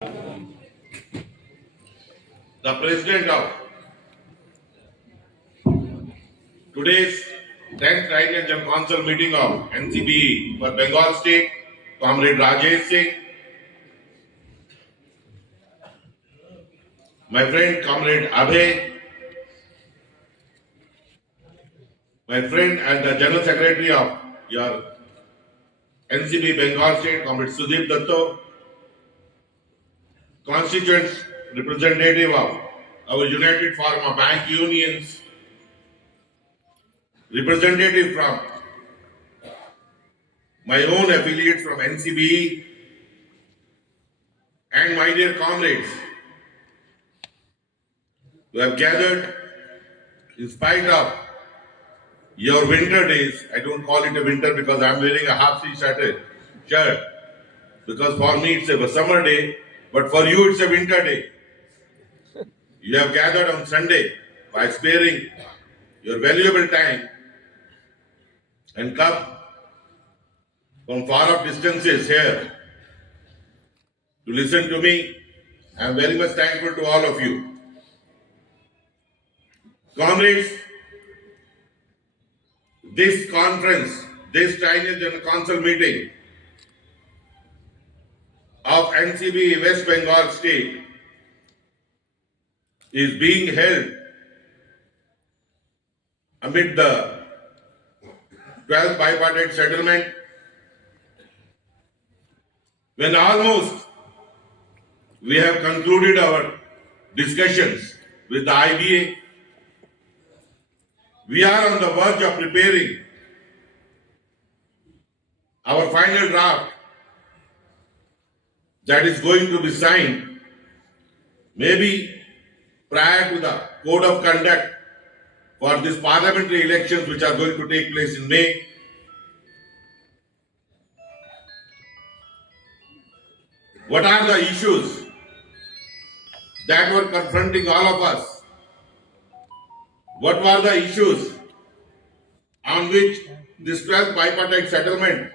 The president of today's 10th Triennial Council meeting of NCBE for Bengal State, Comrade Rajesh Singh, my friend Comrade Abhay, my friend and the General Secretary of your NCBE Bengal State, Comrade Sudeep Datto, constituent representative of our United Pharma Bank Unions, representative from my own affiliates from NCBE, and my dear comrades who have gathered in spite of your winter days. I don't call it a winter because I'm wearing a half-sleeve shirt because for me it's a summer day, but for you it's a winter day. You have gathered on Sunday by sparing your valuable time and come from far off distances here to listen to me. I am very much thankful to all of you. Comrades, this conference, this Chinese General Council meeting of NCBE West Bengal State is being held amid the 12th bipartite settlement, when almost we have concluded our discussions with the IBA. We are on the verge of preparing our final draft that is going to be signed maybe prior to the code of conduct for these parliamentary elections which are going to take place in May. What are the issues that were confronting all of us? What were the issues on which this 12th bipartite settlement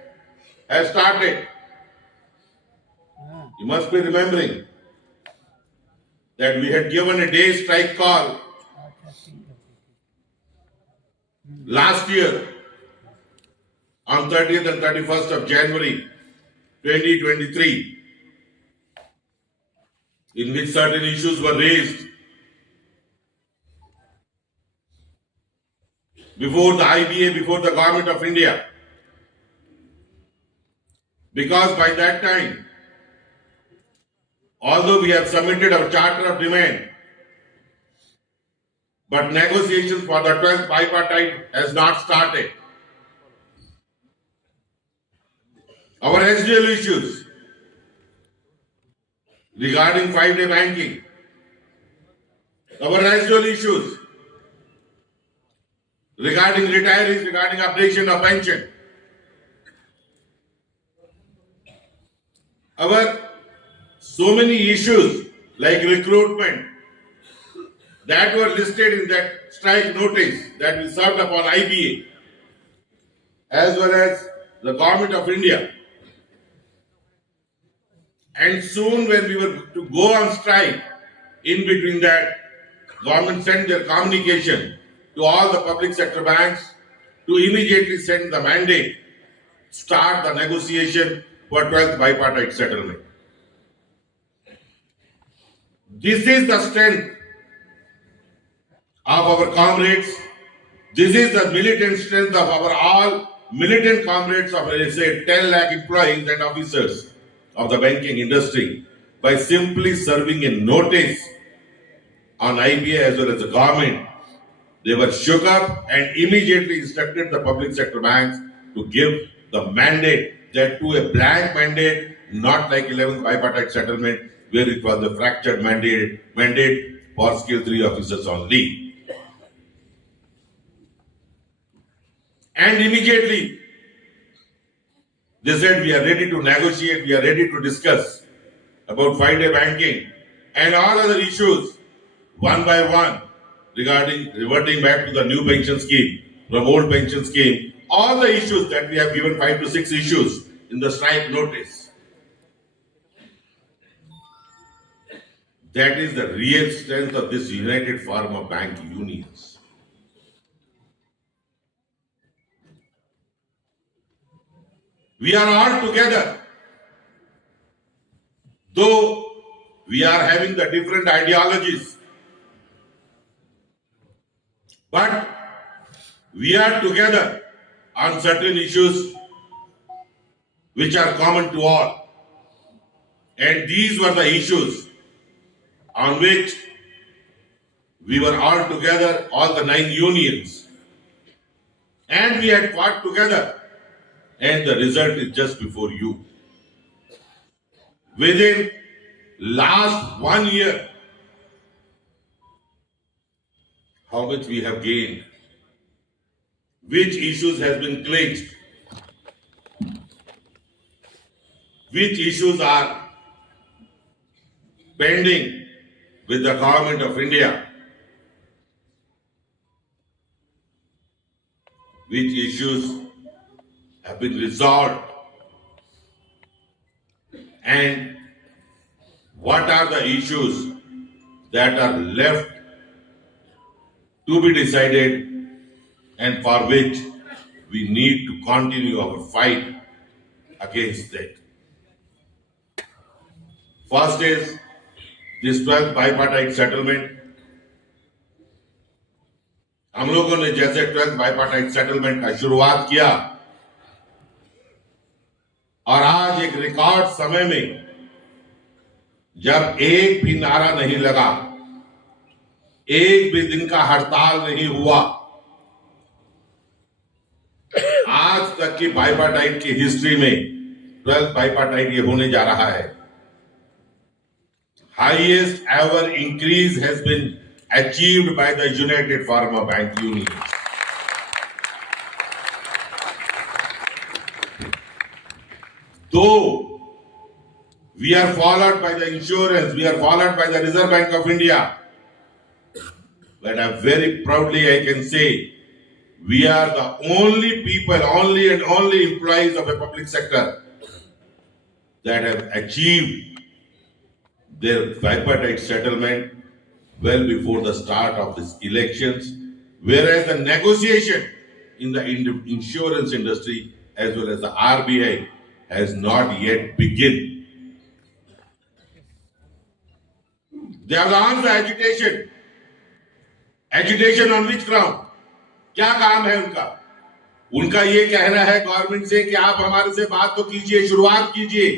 has started? You must be remembering that we had given a day strike call last year on 30th and 31st of January 2023, in which certain issues were raised before the IBA, before the Government of India. Because by that time, although we have submitted our charter of demand, but negotiations for the 12th bipartite has not started. Our SDL issues regarding 5-day banking, our SDL issues regarding retirees, regarding updation of pension, our so many issues like recruitment that were listed in that strike notice that we served upon IBA as well as the Government of India. And soon when we were to go on strike, in between that, government sent their communication to all the public sector banks to immediately send the mandate, start the negotiation for 12th bipartite settlement. This is the strength of our comrades. This is the militant strength of our all militant comrades of, let's say, 10 lakh employees and officers of the banking industry. By simply serving a notice on IBA as well as the government, they were shook up and immediately instructed the public sector banks to give the mandate, that to a blank mandate, not like 11th bipartite settlement where it was a fractured mandate for skill 3 officers only. And immediately they said we are ready to negotiate, we are ready to discuss about 5-day banking and all other issues one by one regarding reverting back to the new pension scheme from old pension scheme. All the issues that we have given 5 to 6 issues in the strike notice. That is the real strength of this United Farmer Bank unions. We are all together. Though we are having the different ideologies, but we are together on certain issues which are common to all. And these were the issues on which we were all together, all the 9 unions, and we had fought together, and the result is just before you. Within last 1 year, how much we have gained, which issues has been clinched, which issues are pending with the government of India, which issues have been resolved, and what are the issues that are left to be decided and for which we need to continue our fight against that. First is this 12th bipartite settlement. हम लोगों ने जैसे 12th bipartite settlement का शुरुआत किया और आज एक रिकॉर्ड समय में जब एक भी नारा नहीं लगा, एक भी दिन का हड़ताल नहीं हुआ, आज तक की बाइपार्टाइट की हिस्ट्री में 12th बाइपार्टाइट ये होने जा रहा है. Highest ever increase has been achieved by the United Farmer Bank Union. Though we are followed by the insurance, we are followed by the Reserve Bank of India, but I'm very proudly I can say we are the only people, only and only employees of a public sector that have achieved their bipartite settlement well before the start of these elections, whereas the negotiation in the insurance industry as well as the RBI has not yet begun. They have launched the agitation. Agitation on which ground? क्या काम है उनका? उनका ये कहना है government से कि आप हमारे से बात तो कीजिए, शुरुआत कीजिए.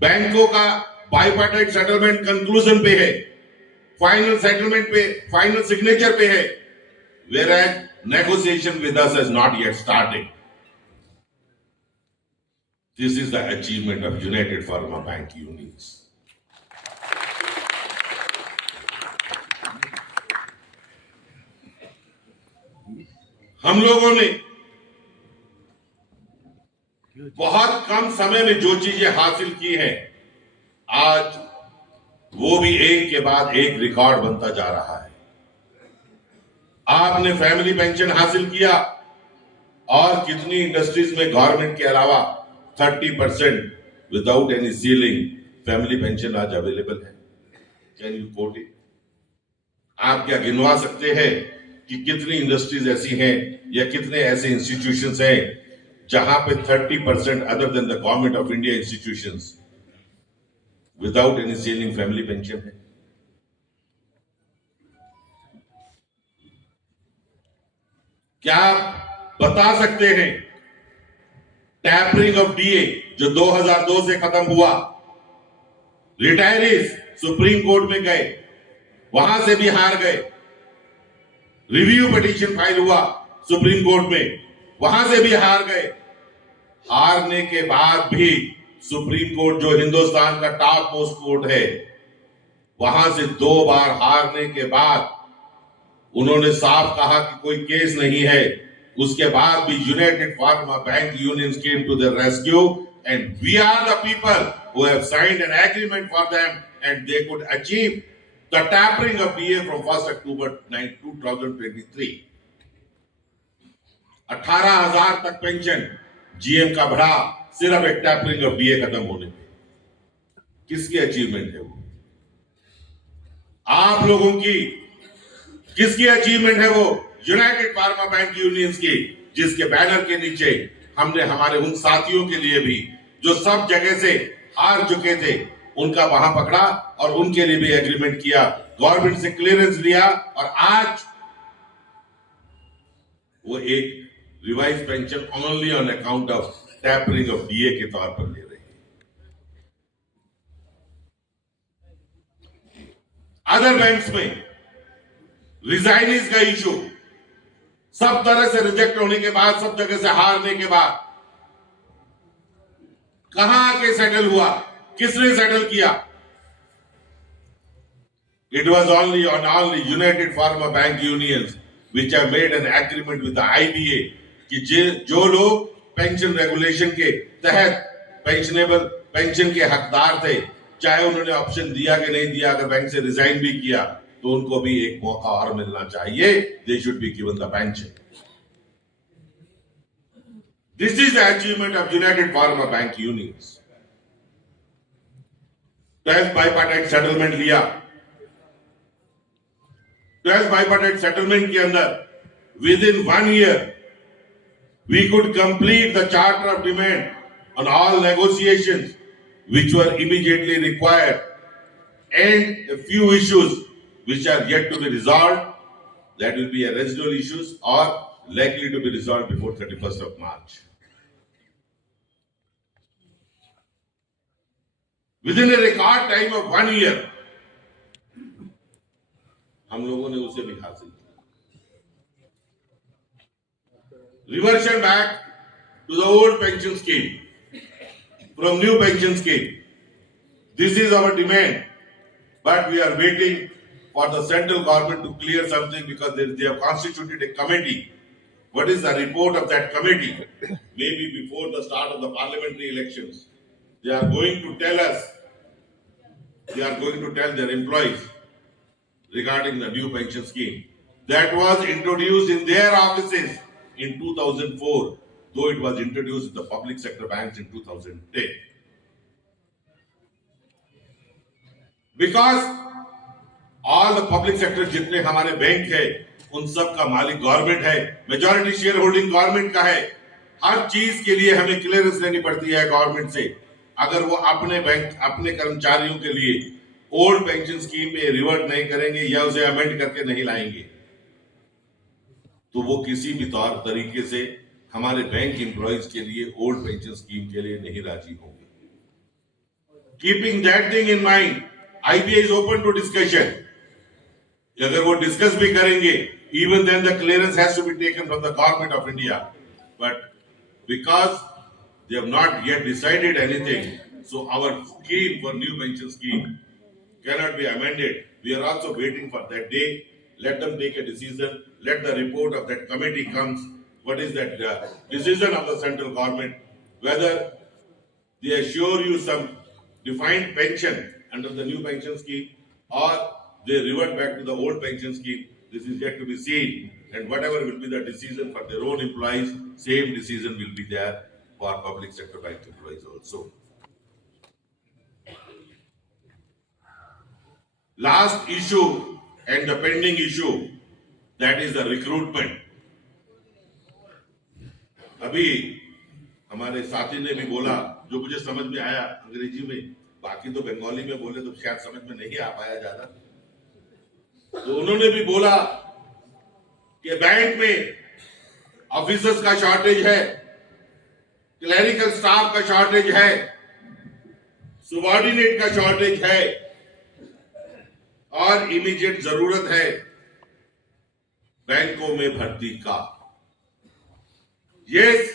बैंकों का बाइपार्टाइट सेटलमेंट कंक्लूजन पे है, फाइनल सेटलमेंट पे, फाइनल सिग्नेचर पे है, whereas negotiation with us has not yet started. This is the achievement of United Farmer Bank unions. हम लोगों ने बहुत कम समय में जो चीजें हासिल की हैं, आज वो भी एक के बाद एक रिकॉर्ड बनता जा रहा है. आपने फैमिली पेंशन हासिल किया और कितनी इंडस्ट्रीज में गवर्नमेंट के अलावा 30% without any ceiling family pension आज अवेलेबल है. Can you quote it? आप क्या गिनवा सकते हैं कि कितनी इंडस्ट्रीज ऐसी हैं या कितने ऐसे इंस्टीट्यूशंस हैं जहां पे 30% other than the government of India institutions without any ceiling family pension है? क्या आप बता सकते हैं टैपरिंग ऑफ डीए जो 2002 से खत्म हुआ, रिटायरीज सुप्रीम कोर्ट में गए, वहां से भी हार गए, रिव्यू पिटीशन फाइल हुआ सुप्रीम कोर्ट में, वहां से भी हार गए. हारने के बाद भी सुप्रीम कोर्ट जो हिंदुस्तान का टॉप मोस्ट कोर्ट है, वहां से 2 बार हारने के बाद उन्होंने साफ कहा कि कोई केस नहीं है. उसके बाद भी united farmer bank unions came to the rescue and we are the people who have signed an agreement for them and they could achieve the tapering of DA from 1st October 2023. 18,000 तक pension GM का बढ़ा सिर्फ एक tapering of DA खत्म होने पे. किसकी achievement है वो? आप लोगों की किसकी अचीवमेंट है? वो यूनाइटेड फार्मा बैंक यूनियंस की, जिसके बैनर के नीचे हमने हमारे उन साथियों के लिए भी जो सब जगह से हार चुके थे उनका वहां पकड़ा और उनके लिए भी एग्रीमेंट किया, गवर्नमेंट से क्लियरेंस लिया और आज वो एक revise pension only on account of tapering of DA के तौर पर ले रहे हैं। अदर बैंक्स में रिजाइनीज का इशू सब तरह से रिजेक्ट होने के बाद, सब जगह से हारने के बाद कहां आके सेटल हुआ, किसने सेटल किया? It was only United Pharma Bank Unions which have made an agreement with the IBA कि जो लोग पेंशन रेगुलेशन के तहत पेंशनेबल पेंशन के हकदार थे, चाहे उन्होंने ऑप्शन दिया कि नहीं दिया, अगर बैंक से रिजाइन भी किया तो उनको भी एक मौका और मिलना चाहिए। They should be given the pension. This is the achievement of United Pharma Bank Unions. 12th bipartite settlement लिया। 12th bipartite settlement के अंदर within 1 year we could complete the charter of demand on all negotiations which were immediately required, and a few issues which are yet to be resolved, that will be a residual issues or likely to be resolved before 31st of March. Within a record time of 1 year, हम लोगों ने उसे भी हासिल किया। Reversion back to the old pension scheme from new pension scheme. This is our demand, but we are waiting for the central government to clear something because they have constituted a committee. What is the report of that committee? Maybe before the start of the parliamentary elections, they are going to tell us, they are going to tell their employees regarding the new pension scheme that was introduced in their offices in 2004, though it was introduced in the public sector banks in 2010. Because all the public sector जितने हमारे bank है उन सब का मालिक government है, majority share holding government का है। हर चीज के लिए हमें क्लियरेंस लेनी पड़ती है गवर्नमेंट से। अगर वो अपने बैंक अपने कर्मचारियों के लिए ओल्ड पेंशन स्कीम पे रिवर्ट नहीं करेंगे या उसे अमेंड करके नहीं लाएंगे तो वो किसी भी तौर तरीके से हमारे बैंक एम्प्लॉइज के लिए ओल्ड पेंशन स्कीम के लिए नहीं राजी होंगे। Keeping that thing in mind, IBA is open to discussion. अगर वो डिस्कस भी करेंगे, even then the clearance has to be taken from the government of India. But because they have not yet decided anything, so our scheme for new pension scheme cannot be amended. We are also waiting for that day. Let them take a decision. Let the report of that committee comes. What is that decision of the central government? Whether they assure you some defined pension under the new pension scheme or they revert back to the old pension scheme. This is yet to be seen. And whatever will be the decision for their own employees, same decision will be there for public sector bank employees also. Last issue and the pending issue, that is the recruitment. अभी हमारे साथी ने भी बोला, जो मुझे समझ में आया अंग्रेजी में, बाकी तो बंगाली में बोले तो शायद समझ में नहीं आ पाया ज्यादा। तो उन्होंने भी बोला कि बैंक में ऑफिसर्स का शॉर्टेज है, क्लरिकल स्टाफ का शॉर्टेज है, सुबॉर्डिनेट का शॉर्टेज है और इमीडिएट जरूरत है बैंकों में भर्ती का। Yes,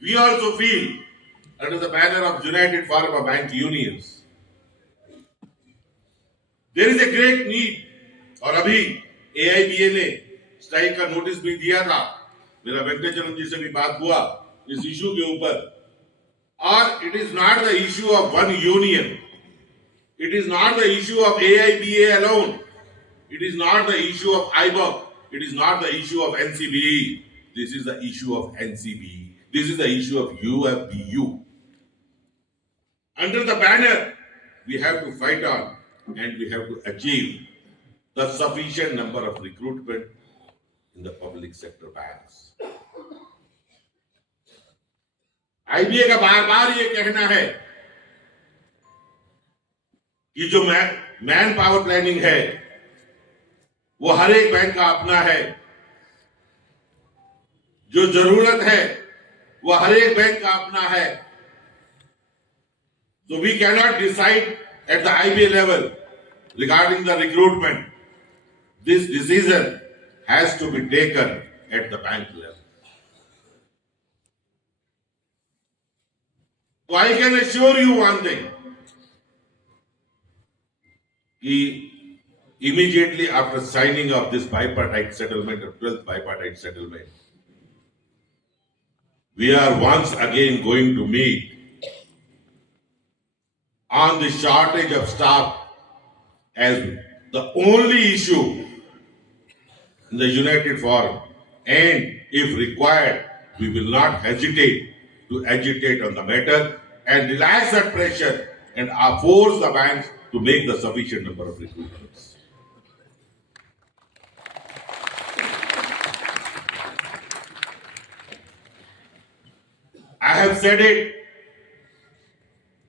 we also feel under the banner of United Pharma Bank Unions, there is a great need. और अभी AIBA ने स्ट्राइक का नोटिस भी दिया था, मेरा वेंकटेश्वरन जी से भी बात हुआ इस इशू के ऊपर। और it is not the issue of one union, it is not the issue of AIBA alone, it is not the issue of IBOC, it is not the issue of NCBE. This is the issue of NCBE. This is the issue of UFBU. Under the banner, we have to fight on and we have to achieve the sufficient number of recruitment in the public sector banks. IBA का बार बार ये कहना है कि जो man power planning है वो हर एक bank का अपना है, जो जरूरत है वो हर एक बैंक का अपना है. So we cannot decide at the IBA level regarding the recruitment. This decision has to be taken at the bank level. So I can assure you one thing, immediately after signing of this bipartite settlement, or 12th bipartite settlement, we are once again going to meet on the shortage of staff as the only issue in the United Forum, and if required, we will not hesitate to agitate on the matter and relax that pressure and force the banks to make the sufficient number of recruitments. I have said it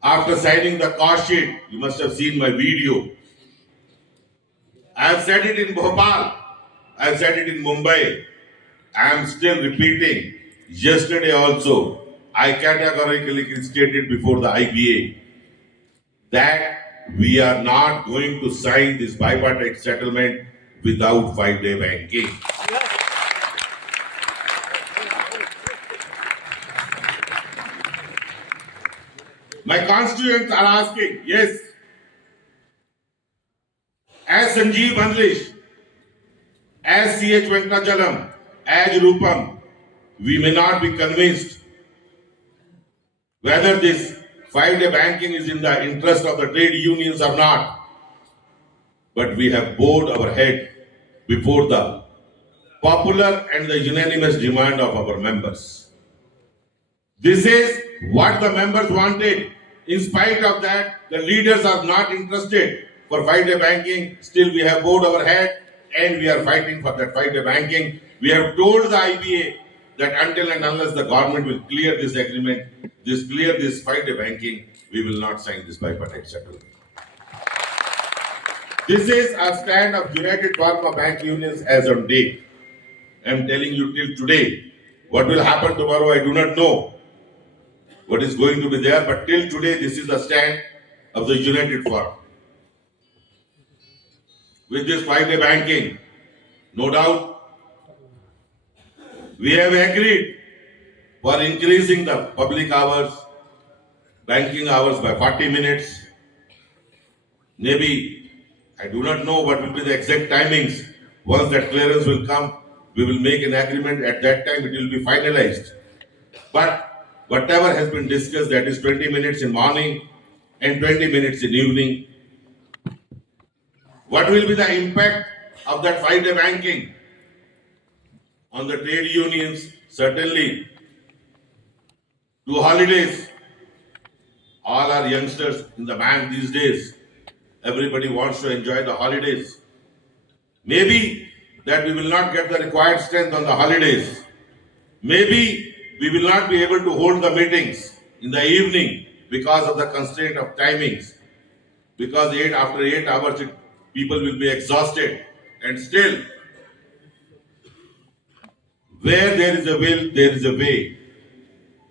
after signing the cost sheet. You must have seen my video. I have said it in Bhopal. I have said it in Mumbai. I am still repeating. Yesterday also, I categorically stated before the IBA that we are not going to sign this bipartite settlement without 5-day banking. My constituents are asking, yes, as Sanjeev Andlish, as C.H. Venkatachalam, as Rupam, we may not be convinced whether this 5-day banking is in the interest of the trade unions or not. But we have bowed our head before the popular and the unanimous demand of our members. This is what the members wanted. In spite of that, the leaders are not interested for 5-day banking. Still, we have bowed our head and we are fighting for that 5-day banking. We have told the IBA that until and unless the government will clear this agreement, clear this 5-day banking, we will not sign this bipartite settlement. This is a stand of United Forum of Bank Unions as on date. I am telling you till today. What will happen tomorrow, I do not know what is going to be there, but till today, this is the stand of the United Forum. With this 5-day banking, no doubt, we have agreed for increasing the public hours, banking hours by 40 minutes. Maybe, I do not know what will be the exact timings. Once that clearance will come, we will make an agreement. At that time, it will be finalized. But whatever has been discussed, that is 20 minutes in morning and 20 minutes in evening. What will be the impact of that 5-day banking on the trade unions? Certainly, 2 holidays. All our youngsters in the bank these days, everybody wants to enjoy the holidays. Maybe that we will not get the required strength on the holidays. Maybe we will not be able to hold the meetings in the evening because of the constraint of timings. Because after 8 hours, people will be exhausted. And still, where there is a will, there is a way.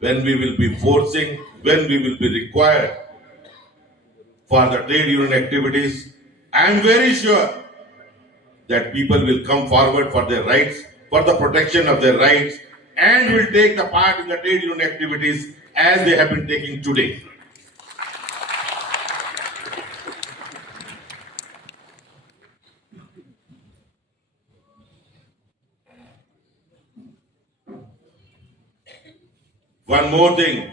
When we will be forcing, when we will be required for the trade union activities, I am very sure that people will come forward for their rights, for the protection of their rights, and will take the part in the trade union activities as they have been taking today. One more thing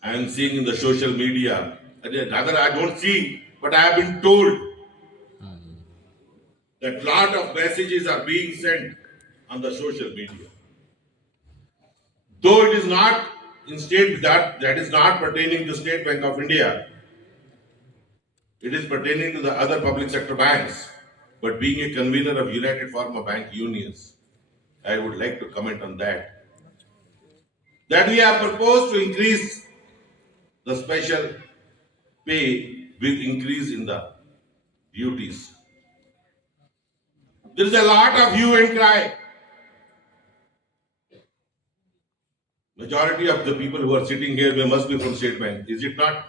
I am seeing in the social media, rather I don't see, but I have been told that lot of messages are being sent on the social media. Though it is not in state that is not pertaining to State Bank of India, It is pertaining to the other public sector banks. But being a convener of United Farmer Bank Unions, I would like to comment on that. That we have proposed to increase the special pay with increase in the duties. There is a lot of hue and cry. Majority of the people who are sitting here, they must be from State Bank. Is it not?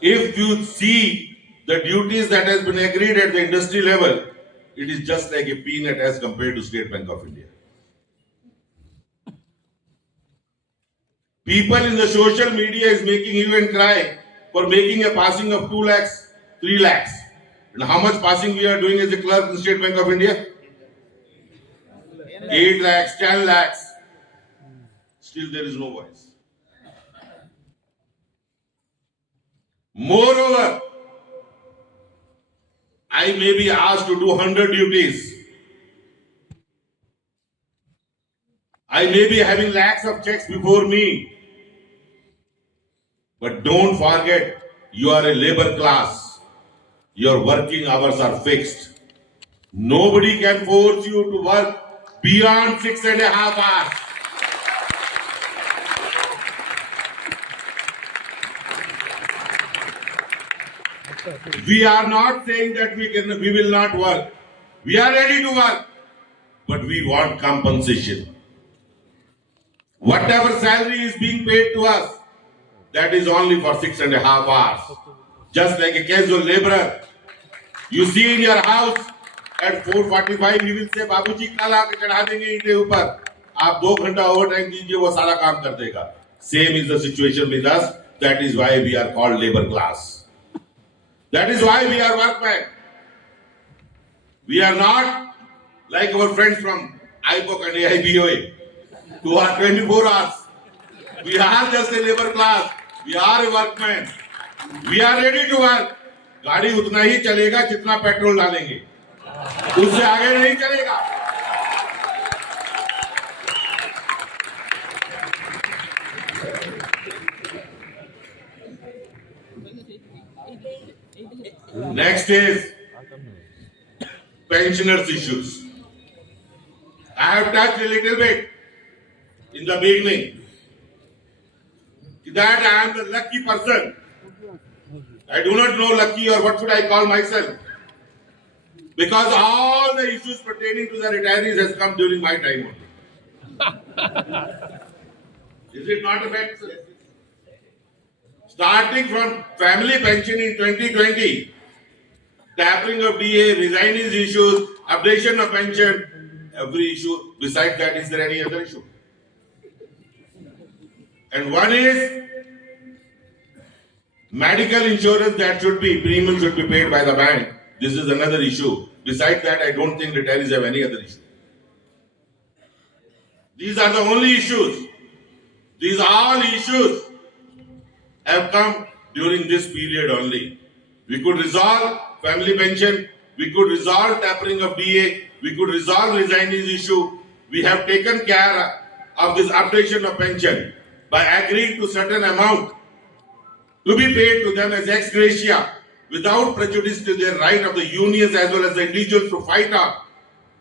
If you see the duties that has been agreed at the industry level, it is just like a peanut as compared to State Bank of India. People in the social media is making you and cry for making a passing of 2 lakhs, 3 lakhs. And how much passing we are doing as a clerk in State Bank of India? 8 lakhs, 10 lakhs. Still there is no voice. Moreover, I may be asked to do 100 duties. I may be having lakhs of checks before me. But don't forget, you are a labor class. Your working hours are fixed. Nobody can force you to work beyond 6.5 hours. We are not saying that we will not work. We are ready to work, but we want compensation. Whatever salary is being paid to us, that is only for 6.5 hours. Just like a casual laborer. You see in your house at 4:45, you will say, "Babuji, kal aake chadha denge ईंटे ऊपर." आप 2 घंटा overtime दीजिए, वो सारा काम कर देगा. Same is the situation with us. That is why we are called labor class. That is why we are workmen. We are not like our friends from IPOC and AIBOA who are 24 hours. We are just a labor class. We are a workman. We are ready to work. गाड़ी उतना ही चलेगा जितना petrol डालेंगे, उससे आगे नहीं चलेगा. Next is pensioners issues. I have touched a little bit in the beginning that I am the lucky person. I do not know lucky or what should I call myself, because all the issues pertaining to the retirees has come during my time only. Is it not a fact, sir? Starting from family pension in 2020, tapering of DA, resignees issues, updation of pension, every issue. Besides that, is there any other issue? And one is medical insurance that should be, premium should be paid by the bank. This is another issue. Besides that, I don't think retirees have any other issue. These are the only issues. These all issues have come during this period only. We could resolve family pension, we could resolve tapering of DA, we could resolve resignees issue. We have taken care of this updation of pension by agreeing to certain amount to be paid to them as ex gratia without prejudice to their right of the unions as well as the individuals to fight up.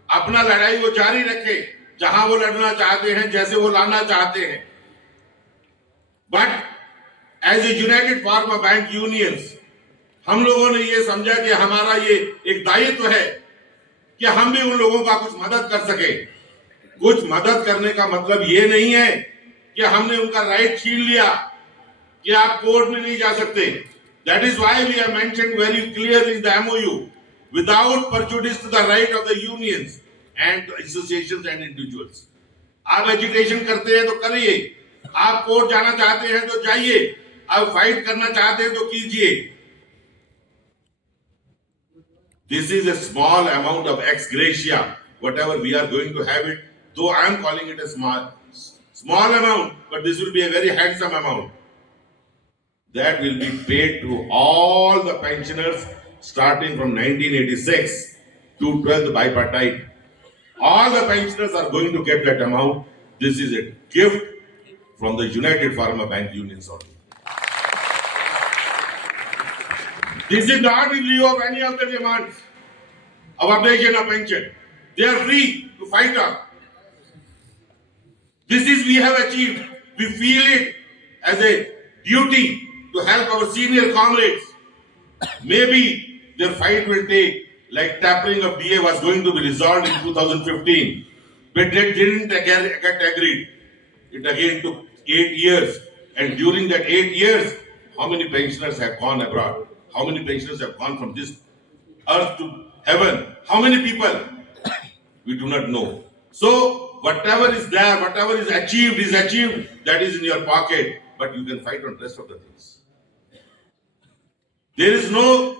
अपना लड़ाई वो जारी रखे जहां वो लड़ना चाहते हैं, जैसे वो लाना चाहते हैं. But as a United Farmer Bank Unions, हम लोगों ने ये समझा कि हमारा ये एक दायित्व है कि हम भी उन लोगों का कुछ मदद कर सके. कुछ मदद करने का मतलब ये नहीं है कि हमने उनका राइट छीन लिया कि आप कोर्ट में नहीं जा सकते. That is why we have mentioned very clearly in the MOU, without prejudice to the right of the unions and associations and individuals. आप एजुटेशन करते हैं तो करिए, आप कोर्ट जाना चाहते हैं तो जाइए, आप फाइट करना चाहते हैं तो कीजिए. This is a small amount of ex gratia, whatever we are going to have it, though I am calling it a small amount, but this will be a very handsome amount. That will be paid to all the pensioners starting from 1986 to 12th bipartite. All the pensioners are going to get that amount. This is a gift from the United Farmer Bank Unions only. This is not in lieu of any of the demands of updation of pension. They are free to fight on. This is we have achieved. We feel it as a duty to help our senior comrades. Maybe their fight will take, like tapering of DA was going to be resolved in 2015, but they didn't get agreed. It again took 8 years, and during that 8 years, how many pensioners have gone abroad? How many pensioners have gone from this earth to heaven? How many people? We do not know. So whatever is there, whatever is achieved, that is in your pocket, but you can fight on the rest of the things. There is no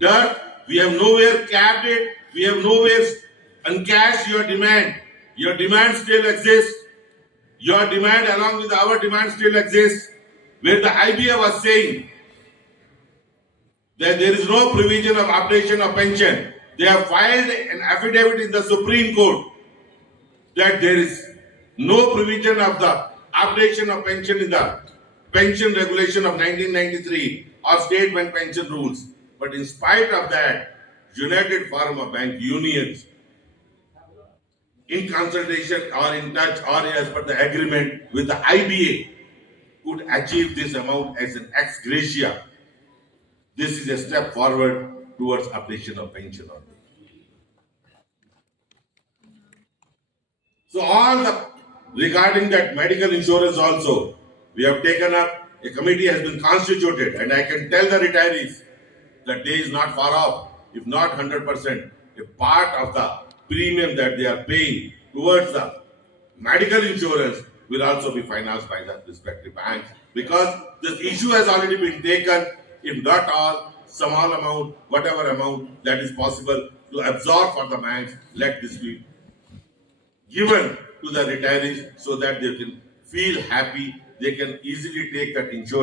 dirt, we have nowhere capped it, we have nowhere uncashed your demand. Your demand still exists. Your demand along with our demand still exists. Where the IBA was saying that there is no provision of updation of pension. They have filed an affidavit in the Supreme Court that there is no provision of the updation of pension in the pension regulation of 1993 or state pension rules. But in spite of that, United Forum of Bank Unions, in consultation or in touch or as per the agreement with the IBA, could achieve this amount as an ex gratia. This is a step forward towards updation of pension. So all the regarding that medical insurance also, we have taken up, a committee has been constituted, and I can tell the retirees that day is not far off, if not 100%, a part of the premium that they are paying towards the medical insurance will also be financed by the respective banks, because this issue has already been taken, if not all, small amount, whatever amount that is possible to absorb for the banks, let this be given to the retirees so that they can feel happy, they can easily take that insurance.